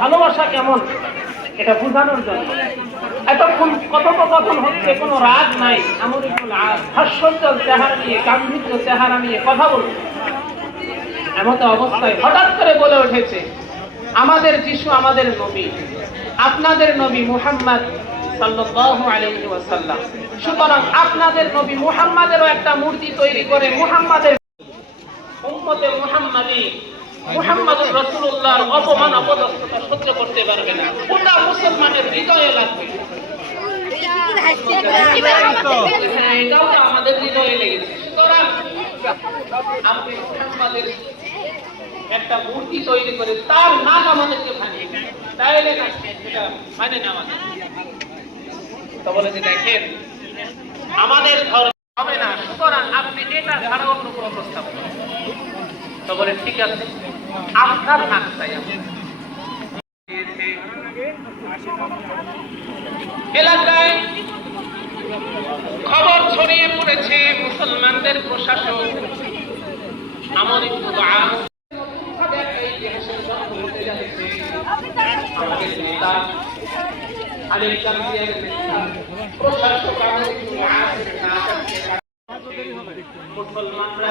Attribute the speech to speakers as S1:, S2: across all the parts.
S1: ভালোবাসা কেমন? এটা বোঝানোর জন্য। এতক্ষণ কথোপকথন হচ্ছে, কোনো রাগ নাই। এমন একটু চেহারা নিয়ে, গাম্ভীর্য চেহারা নিয়ে কথা বলছে। এমন অবস্থায় হঠাৎ করে বলে উঠেছে, আমাদের যিশু আমাদের নবী, আপনাদের নবী মুহাম্মদ সুতরাং আপনাদের নবী মুহাম্মাদেরও একটা মূর্তি তৈরি করে মুহাম্মাদের মুহাম্মাদি মুহাম্মাদুর রাসূলুল্লাহর অপমান, অপদস্থতা সহ্য করতে পারবে না। গোটা মুসলমানের হৃদয়ে লাগবে। মানে আমাদের। ধর্ম হবে না। সুতরাং আপনি এটা ছাড়া অন্য কোনো প্রস্তাব তো বলে ঠিক আছে। আপনার নাক এলাকায় খবর ছড়িয়ে পড়েছে মুসলমানদের প্রশাসক আমার একটু দোয়া করে না করতে পারে। মুসলমানরা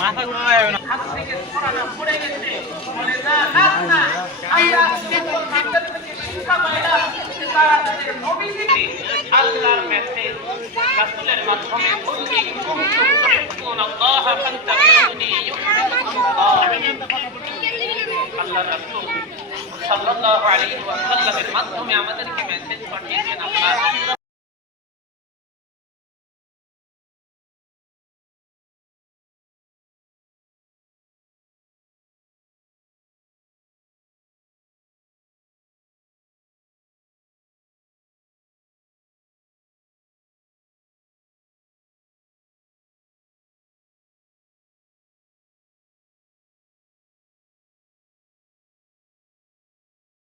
S2: মাথা ঘুরে যাবে
S1: মেসেজ রাসূলের মাধ্যমে বলছি আল্লাহ রাসূল সাল্লাল্লাহু আলাইহি ওয়াসাল্লামের মাধ্যমে আমাদেরকে মেসেজ পাঠিয়েছেন আল্লাহ